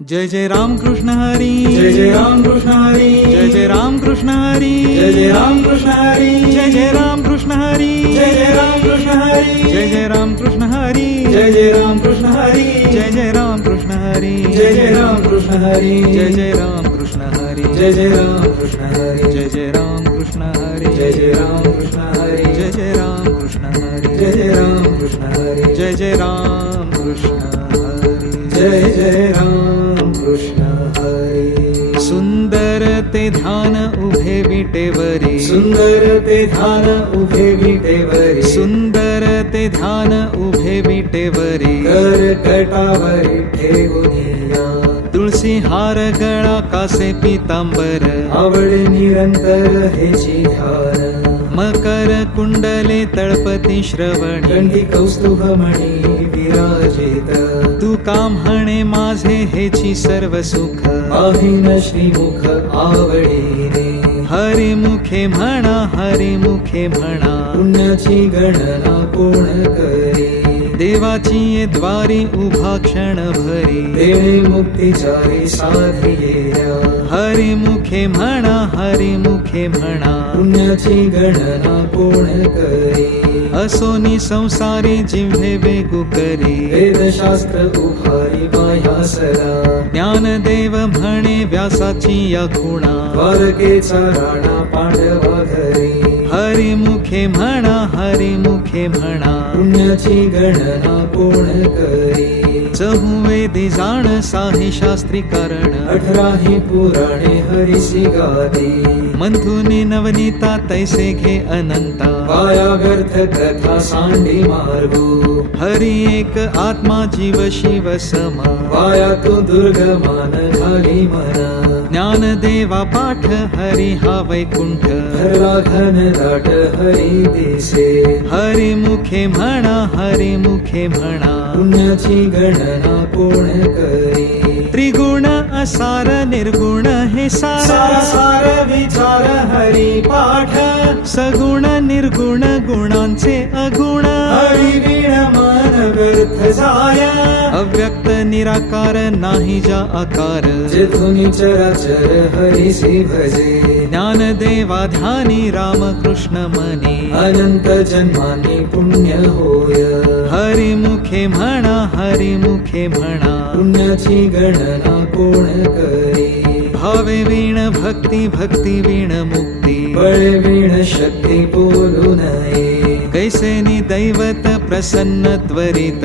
जय जय राम कृष्ण हरी जय जय राम कृष्ण हरी जय जय राम कृष्ण हरी जय जय राम कृष्ण हरी जय जय राम कृष्ण हरी जय जय राम कृष्ण हरी जय जय राम कृष्ण हरी जय जय राम कृष्ण हरी जय जय राम कृष्ण हरी जय जय राम कृष्ण हरी जय जय राम कृष्ण हरी जय जय राम कृष्ण हरी जय जय राम कृष्ण हरी जय जय राम कृष्ण हरी जय जय राम कृष्ण हरी जय जय राम कृष्ण हरी जय जय राम कृष्ण हरी जय जय राम ते ध्यान उभे विटेवरी. सुंदर ते ध्यान उभे विटेवरी. सुंदर ते ध्यान उभे विटेवरी. कर कटावरी ठेवूनिया तुळसी हार गळा कासे पितांबर. आवड निरंतर हेची ध्यान मकर कुंडले तळपती श्रवणी. कौस्तुभ मणी विराजित. तू का म्हणे माझे हेची सर्व सुख. पाहिन श्रीमुख आवडीने. हरी मुखे म्हणा हरी मुखे म्हणा. पुण्याची गणना कोण करी? देवाची द्वारी उभा क्षण भरी. देणे मुक्तीचारी साधिलेल्या हरी मुखे म्हणा हरी मुखे म्हणा. पुण्याची गणना कोण करी? असोनी संसारी जिव्हे वेगू करी. वेदशास्त्र उभारी बाह्यासरा ज्ञानदेव म्हणे व्यासाची या खुणा. द्वारकेचा राणा पांडवा घरी. हरी मुखे म्हणा हरी मुखे म्हणा. पुण्याची गणना कोण करी? चहुवेदी जाण साही शास्त्री कारण. अठराही पुराणे हरिसी गादी मंथुनी नवनीता तैसे घे अनंता. वाया व्यर्थ कथा सांडी मार्गो हरी एक आत्मा जीव शिव समा. वाया तू दुर्गमान घाली मना. ज्ञानदेवा पाठ हरी हा वैकुंठ धरला घन दाट हरी दिसे. हरी मुखे म्हणा हरी मुखे म्हणा. पुण्याची गणना कोण करी? त्रिगुण असार निर्गुण हे सार. सार सार विचार हरी पाठ. सगुण निर्गुण गुणांचे अगुण. निराकार नाही जा आकार. जेथुनी चराचर हरिसी भजे ज्ञानदेवा ध्यानी रामकृष्ण मनी. अनंत जन्मानी पुण्य होय. हरी मुखे म्हणा हरी मुखे म्हणा. पुण्याची गणना कोण करी? भावे वीण भक्ती भक्ती वीण मुक्ती. बळे वीण शक्ती बोलू नये. कैसेनी दैवत प्रसन्न त्वरित।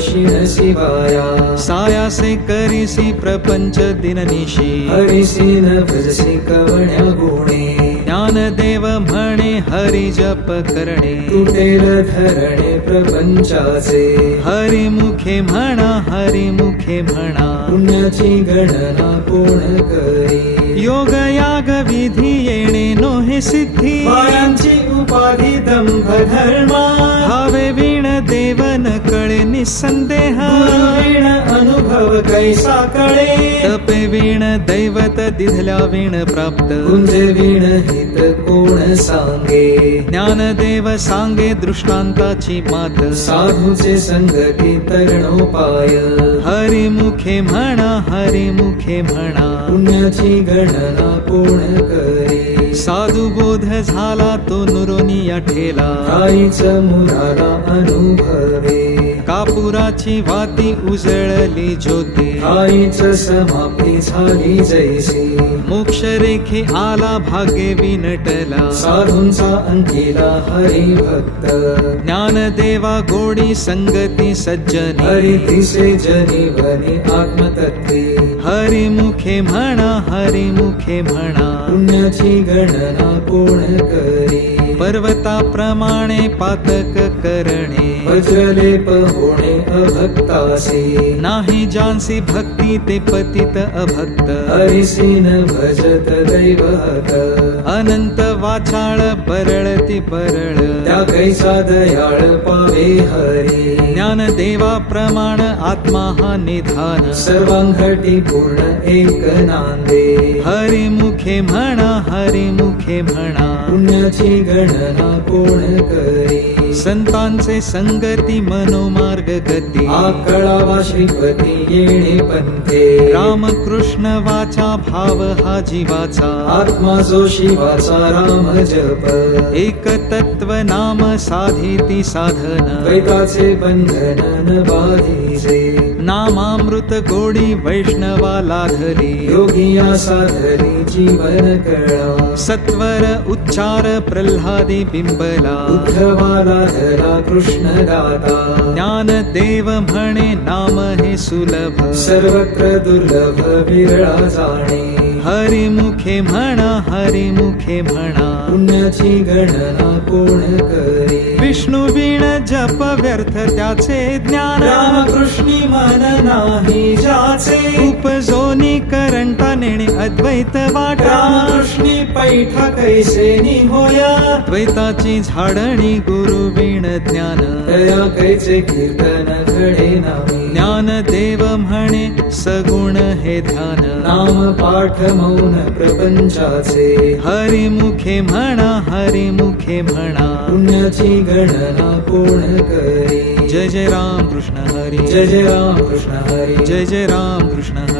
शिन शिवाया सायासे करीसी प्रपंच दिननिशी हरिसी न भजसी कवण्या गुणे। ज्ञानदेव म्हणे हरी जप करणे। तुटेल धरणे प्रपंचाचे। हरी मुखे म्हणा हरी मुखे म्हणा। पुण्याची गणना कोण करी? योग याग विधी येणे नोहे सिद्धी। मायांची उपाधी दंभ धर्मा भावे वीण देव न कळे निसंदेह। वीण अनुभव कैसा कळे? तपे वीण दैवत दिधल्या वीण प्राप्त। कुंजे वीण हित कोण सांगे? ज्ञानदेव सांगे दृष्टांताची मात. साधूचे संगती तरणोपाय हरी मुखे म्हणा हरी मुखे म्हणा. पुण्याची गणना कोण करी. साधू बोध झाला तो नुरोनी ठेला. आईच मुलाला अनुभवे. कापुराची वाती उजळली ज्योती. आईच समाप्ती झाली जैसी. मोक्ष रेखे आला भाग्य विनटला. साधूंचा अंकिला हरी भक्त ज्ञानदेवा गोडी संगती सज्जनी. हरी दिसे जनी बनी आत्मतत्वे हरी मुखे म्हणा हरी मुखे म्हणा. पुण्याची गणना कोण करी? पर्वताप्रमाणे पातक करणे। वज्रलेप होणे अभक्तासी नाही जानसी भक्ती ते पतित अभक्त। हरिसीन भजत दैवत अनंत वाचाळ परळती परळ. त्या कैसा दयाळ पावे हरी. ज्ञानदेवा प्रमाण आत्मा हा निधान. सर्वांघटी पूर्ण एक नांदे. हरी मुखे म्हणा हरी मुखे म्हणा. पुण्याची गणना कोण करी? संतांचे संगती मनोमार्ग गती. आकळावा श्रीपती येणे पंथे. रामकृष्ण वाचा भाव हा जीवाचा आत्मा जो शिवाचा राम जप. एक तत्व नाम साधिती साधन. द्वैताचे बंधन न बाधीजे नामामृत गोडी वैष्णवा लाधली योगिया साधली जीवन कळा. सत्वर उच्चार प्रल्हादी बिंबला. उद्धवाला धरा कृष्ण दाता ज्ञान देव म्हणे नाम हे सुलभ. सर्वत्र दुर्लभ विरळा जाणे. हरिमुखे म्हणा हरिमुखे म्हणा. पुण्याची गणना कोण करी? विष्णू वीण जप व्यर्थ त्याचे ज्ञान. रामकृष्णी मन नाही जाचे उपजोनी करंटा नेणे अद्वैत वाटा. रामकृष्णी पैठा कैसे निहोया द्वैताची झाडणी गुरु वीण ज्ञान. कैचे कीर्तन म्हणे सगुण हे ध्यान. नाम पाठ मौन प्रपंचाचे. हरिमुखे म्हणा हरिमुखे म्हणा. पुण्याची गणना कोण करी? जय जय राम कृष्ण हरी. जय जय राम कृष्ण हरी. जय जय राम कृष्ण हरी.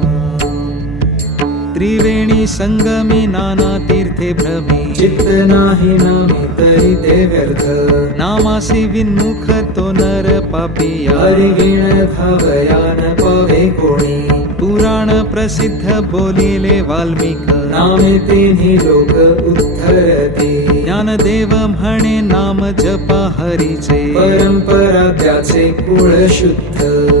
त्रिवेणी संगमी नाना तीर्थे भ्रमी। चित्त नाही नामी तरी ते व्यर्थ। नामासी विन्मुख तो नर पापिया हरी वीण धावया न पावे कोणी। पुराण प्रसिद्ध बोलिले वाल्मिक। नामे तिन्ही लोक उद्धरती। ज्ञानदेव म्हणे नाम जपा हरीचे। परंपरा त्याचे कुळ शुद्ध।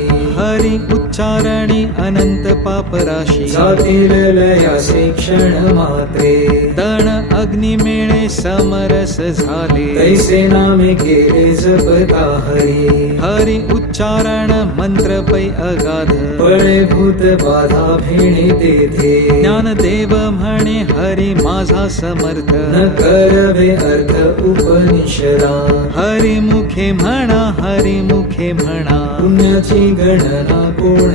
हरी उच्चारणी अनंत पापराशी। जातील लयासे क्षण मात्रे। तण अग्नी मेळे समरस झाले। तैसे नामे केले जपता हरी हरी उच्चारण मंत्र पै अगाध। पळे भूत बाधा भेणे तेथे। ज्ञानदेव म्हणे हरी माझा समर्थ। न करवे अर्थ उपनिषदा। हरिमुखे म्हणा हरिमुखे म्हणा। पुण्याची गणना कोण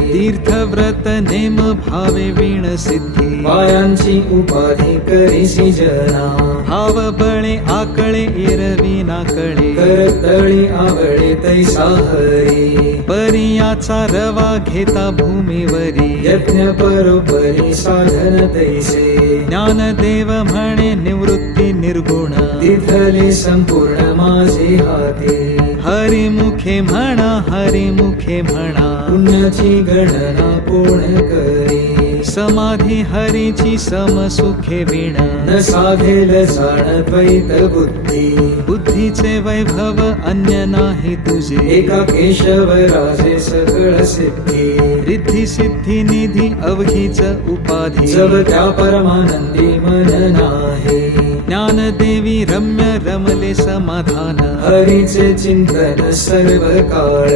तीर्थव्रत नेम भावे वीण सिद्धी। पायांची उपाधी करीसी जना भाव बळे आकळे एरवी नाकळे करतळी आवळे तैसा हरी। परियाचा रवा घेता भूमीवरी। यज्ञ परोपरी साधन तैसे। ज्ञानदेव म्हणे निवृत्ती निर्गुण। तिथले संपूर्ण माझे हाती। हरिमुखे म्हणा हरिमुखे म्हणा. पुण्याची गणना कोण करी? समाधी हरीची समसुखे वीण. न साधेल जाण द्वैत बुद्धी. बुद्धीचे वैभव अन्य नाही तुझे. एका केशव राजे सकळ सिद्धी. रिद्धी सिद्धी निधी अवघीच उपाधी. जव त्या परमानंदी मन नाही. ज्ञानदेवी रम्य रमले समाधान. हरीचे चिंतन सर्व काळ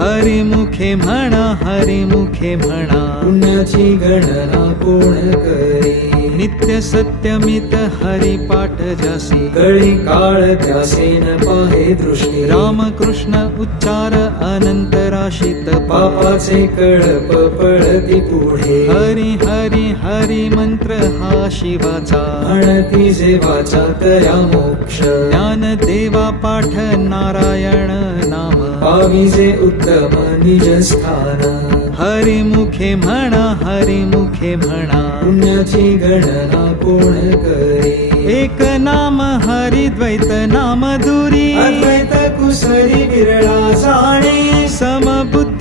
हरिमुखे म्हणा हरिमुखे म्हणा. पुण्याची गणना कोण करी? नित्य सत्यमित हरिपाठ जासी। कळी काळ त्यासेन पाहे दृष्टी। रामकृष्ण उच्चार अनंत राशीत पापाचे कळप पळती पुढे। हरी हरी हरी मंत्र हा शिवाचा। म्हणती जेवाचा तया मोक्ष। ज्ञान देवा पाठ नारायण नाम। पाविजे उत्तम निज स्थान हरिमुखे म्हणा हरिमुखे म्हणा. पुण्याची गणना कोण करी? एक नाम हरी द्वैत नाम दुरी. अद्वैत कुसरी विरळा जाणे.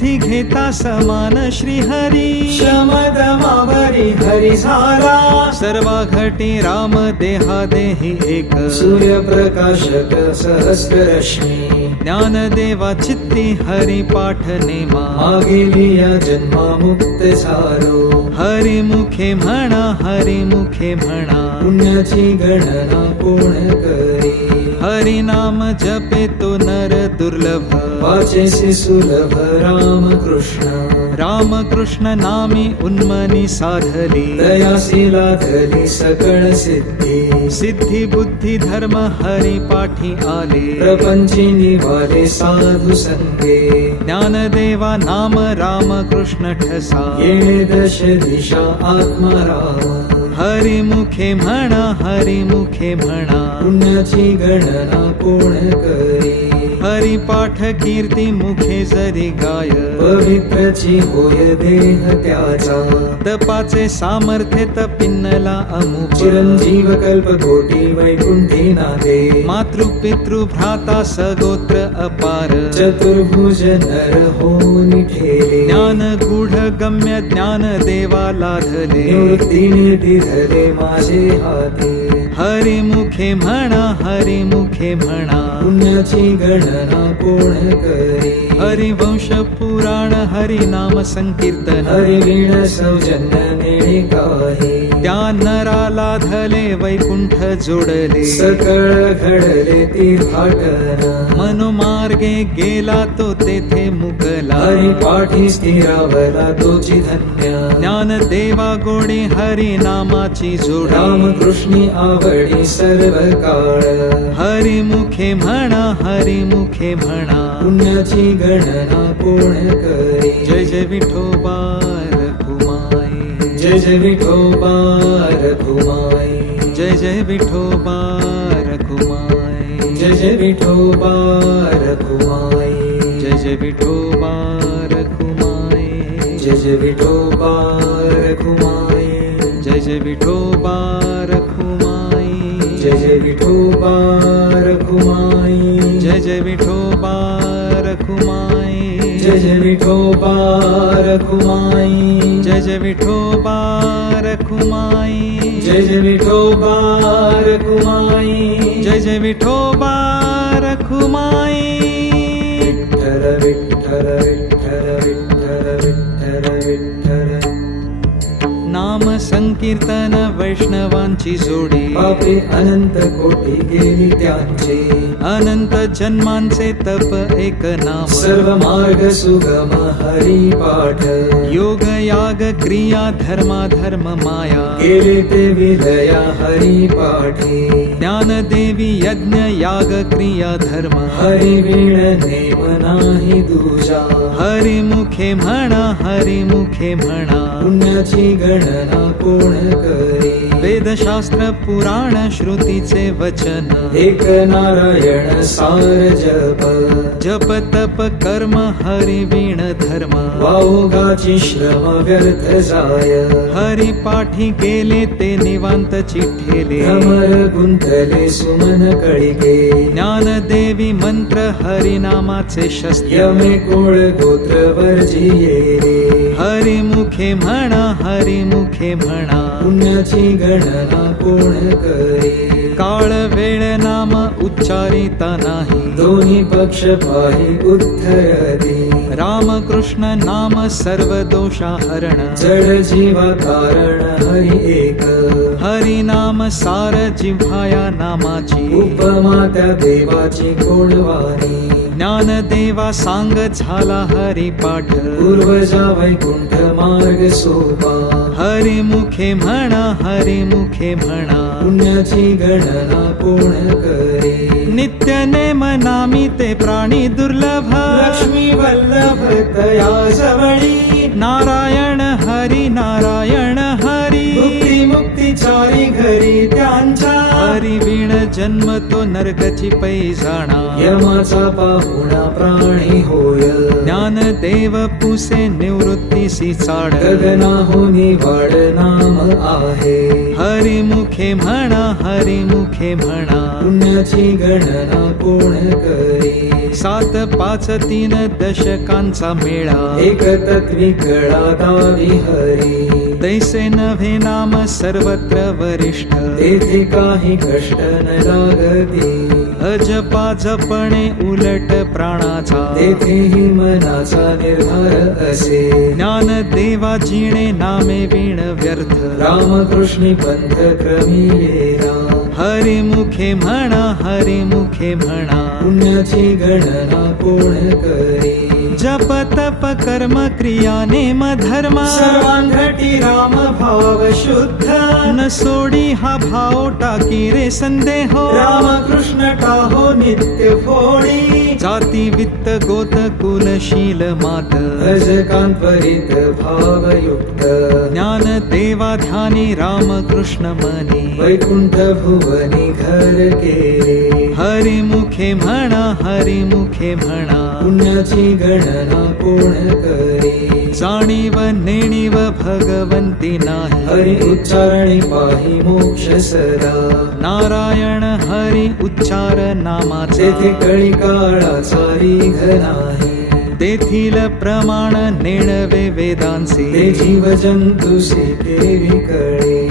समबुद्धी घेता समान श्री हरी शमदमावरी हरी झाला सर्वा घटी राम देहा देही एक. सूर्यप्रकाशक सहस्र रश्मी ज्ञानदेवा चित्ती हरी पाठ नेमा. मागेली या जन्मा मुक्त झालो हरिमुखे म्हणा हरिमुखे म्हणा. पुण्याची गणना कोण करी. हरी नाम जपे तो नर दुर्लभ। वाचेसी सुलभ राम कृष्ण राम कृष्ण नामी उन्मनी साधली। दयासी लाधली सकळ सिद्धी। सिद्धी बुद्धी धर्म हरी पाठी आले. प्रपंची साधू संगे. ज्ञानदेवा नाम राम कृष्ण ठसा. येणे दश दिशा आत्माराम हरी मुखे म्हणा हरी मुखे म्हणा. पुण्याची गणना कोण करी? हरी पाठ कीर्ती मुखे जरी गाय। पवित्रची होय देह त्याचा तपाचे सामर्थ्य तपिन्नला अमुक चिरंजीव कल्प कोटी वैकुंठी नादे मातृ पितृ भ्राता सगोत्र अपार। चतुर्भुज नर होऊन ठेले। ज्ञान गूढ गम्य ज्ञान देवा लाधले। निवृत्तीने दिधले माझे हाती। हरी मुखे म्हणा हरी मुखे म्हणा. पुण्याची गणना कोण करी? हरिवंश पुराण हरी नाम संकीर्तन. हरिवीण सौजन्य नेणे काही? त्या नराला धले वैकुंठ जोडले. सकळ घडले तीर्थाटन. मनोमार्गे गेला तो तेथे मुकला. हरी पाठी स्थिरावला तोची धन्य. ज्ञान देवा गोडी हरी नामाची जोडी. रामकृष्णी आवडी सर्व काळ हरी मुखे म्हणा हरी मुखे म्हणा. पुण्याची गणना कोण करी. जय जय विठोबा रखुमाई जय जय विठोबा रघुमाई जय जय विठोबा रखुमाई जय विठोबा रघुमाई जय जय विठोबा रखुमाई जय जय विठोबा रघुमाई जय जय विठोबा रखुमाई जय जय विठोबा रघुमाई जय जय विठोबा जय जय विठोबा रघुमाई जय जय विठोबा रखुमाई जय जय विठोबा रघुमाई जय जय विठोबा रखुमाई विठ्ठल विठ्ठल विठ्ठल विठ्ठल विठ्ठल विठ्ठल। नाम संकीर्तन वैष्णवांची जोडी। पापे अनंत कोटी गेली त्यांचे। अनंत जन्मांचे तप एक नाम सर्व मार्ग सुगम हरी पाठ योग याग क्रिया धर्मा धर्म माया. गेले ते विलया हरी पाठी ज्ञान देवी यज्ञ याग क्रिया धर्म. हरी वीण नेम नाही दुजा हरी मुखे म्हणा हरी मुखे म्हणा. पुण्याची गणना कोण करी? वेदशास्त्र पुराण श्रुतीचे वचन. एक नारायण सार जप. जप तप कर्म हरी वीण धर्म. वाऊगाची श्रम व्यर्थ जाय. हरी पाठी गेले ते निवांत चिठ्ठेले. भ्रमर गुंतले सुमन कळिके. ज्ञान देवी मंत्र हरिनामाचे शस्त्र. यमे कोळ गोत्र वर्जिये हरी मुखे म्हणा हरी मुखे म्हणा. पुण्याची गणना कोण करी? काळ वेळ नाम उच्चारिता नाही। दोन्ही पक्ष पाही उत्तरदी रामकृष्ण नाम सर्व दोषा हरण जड जीवा कारण हरी एक। हरी नाम सार जिव्हाया नामाची। उपमा त्या देवाची कोणवाणी ज्ञान देवा सांग झाला हरी पाठ। पूर्वजा वैकुंठ मार्ग सोपा। हरी मुखे म्हणा हरी मुखे म्हणा. पुण्याची गणना कोण करी? नित्य नेम नामी ते प्राणी दुर्लभ. लक्ष्मी वल्लभ तया जवळी नारायण हरी नारायण हरी मुक्ती मुक्तीचारी घरी त्यांच्या. हरी वीण जन्म तो नरकची पै जाणा यमाचा पाहुणा प्राणी होय. ज्ञान देव पुसे निवृत्तीसी चाड गगनाहुनी वाड नाम आहे. हरी मुखे म्हणा हरी मुखे म्हणा. पुण्याची गणना कोण करी? सात पाच तीन दशकांचा मेळा. एक तत्वी कळा दावी हरी. तैसे नव्हे नाम सर्वत्र वरिष्ठ। तेथे काही कष्ट न लागती अजपा जपणे उलट प्राणाचा। तेथेही मनाचा निर्धार असे ज्ञान देवा जिणे नामे वीण व्यर्थ। रामकृष्णी पंथ क्रमी हरी मुखे म्हणा हरी मुखे म्हणा। पुण्याची गणना कोण करी? जप तप कर्म क्रिया नेम धर्म। सर्वांघटी राम भाव शुद्ध। न सोडी हा भाव टाकी रे संदेह। रामकृष्ण टाहो नित्य फोडी। जाती वित्त गोत कुलशील मात। भज कांतरित भावयुक्त ज्ञान देवा ध्यानी राम कृष्ण मनी। वैकुंठ भुवनी घर केले हरी मुखे म्हणा हरी मुखे म्हणा. पुण्याची गणना कोण करी? जाणीव नेणीव भगवंती नाही. हरी उच्चारणी पाही मोक्ष सदा. नारायण हरी उच्चार नामाचे. तेथे कळी काळाचा रीघ नाही तेथील प्रमाण नेणवे ते वेदांचे जीव जंतुसे केवी कळे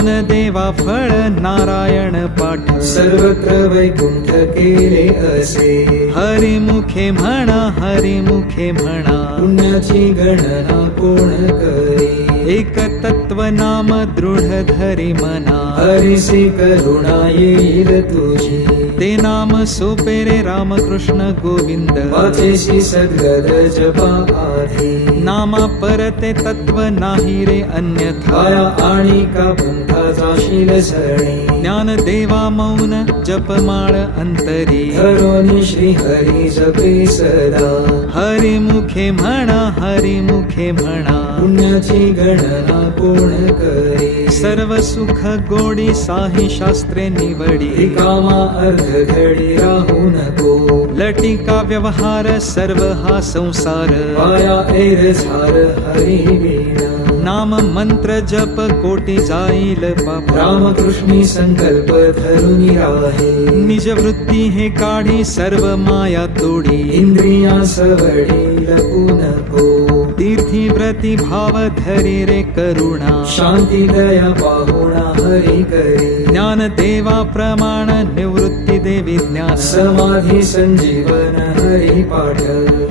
ज्ञान देवा फळ नारायण पाठ. सर्वत्र वैकुंठ केले असे. हरी मुखे म्हणा हरी मुखे म्हणा. पुण्याची गणना कोण करी? एक तत्व नाम दृढ धरी मना. हरिसी करुणा येईल तुझी. ते नाम सोपे रे रामकृष्ण गोविंद. वाचेशी सद्गद जपा आधी. नामा परते तत्व नाही रे अन्यथा. काया आणि का पंथा जाशील सणे ज्ञान देवा मौन जपमाळ अंतरी. धरोनी श्री हरी जपे सदा. हरी मुखे म्हणा हरी मुखे म्हणा. पुण्याची गणना कोण करी. सर्व सुख गोडी साही शास्त्रे निवडी. रिकामा अर्ध घडी राहू नको. लटिका व्यवहार सर्व हा संसार. पाया एर झार हरी वीणा नाम मंत्र जप कोटी जाईल पाप. रामकृष्णी संकल्प धरुनी राहे. निज वृत्ती हे काढी सर्व माया तोडी. इंद्रिया सवडी लपू नको तीर्थी व्रती भाव धरी रे करुणा. शांती दया पाहुणा हरी करी. ज्ञान देवा प्रमाण निवृत्ती देवी ज्ञान समाधी संजीवन हरी पाठ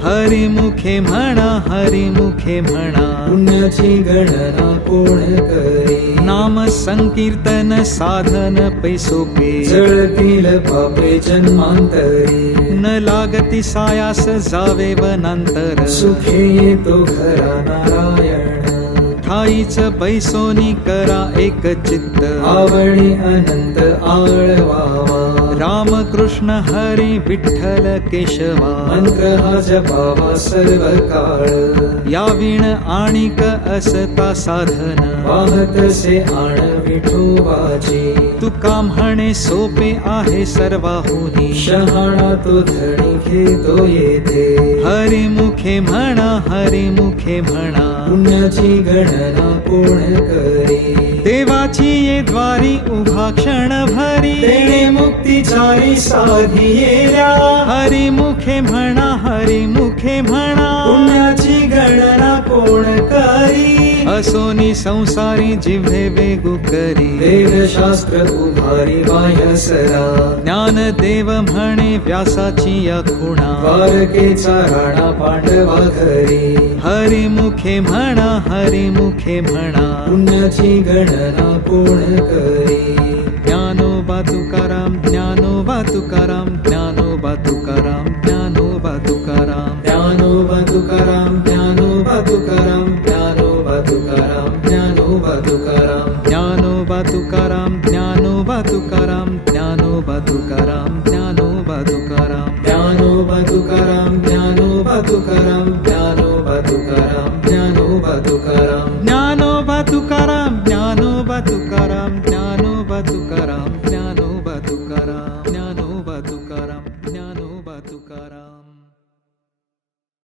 हरी मुखे म्हणा हरी मुखे म्हणा। पुण्याची गणना कोण करी? नाम संकीर्तन साधन पैसोपे जळतील पापे जन्मांतरी। न लागती सायास जावे वनांतर। सुखे येतो घरा नारायण। ठाईच पैसोनी करा एक चित्त। आवडी अनंत आळवावा राम कृष्ण हरी विठ्ठल केशवा। मंत्र हा जपावा सर्व काळ या विण आणिक असता साधन वाहतसे आण विठोबाची तुका म्हणे सोपे आहे सर्वाहुनी। शहाणा तो धणी घेतो येते हरी मुखे म्हणा हरी मुखे म्हणा। पुण्याची गणना कोण करी? देवाची ये द्वारी उभा क्षण भरी तेणे मुक्तीचारी साधी येल्या. हरी मुखे म्हणा हरी मुखे म्हणा. पुण्याची गणना कोण करी? असोनी संसारी जिव्हे वेगू करी. वेदशास्त्र उभारी बाह्य सरा. ज्ञान देव म्हणे व्यासाची या खुणा. द्वारकेचा राणा पांडवा घरी. हरी मुखे म्हणा हरी मुखे म्हणा. पुण्याची गणना पूर्ण करी. ज्ञानोबा तुकाराम ज्ञानोबा तुकाराम ज्ञानोबा तुकाराम ज्ञानोबा तुकाराम. ज्ञानोबा तुकाराम ज्ञानोबा तुकाराम.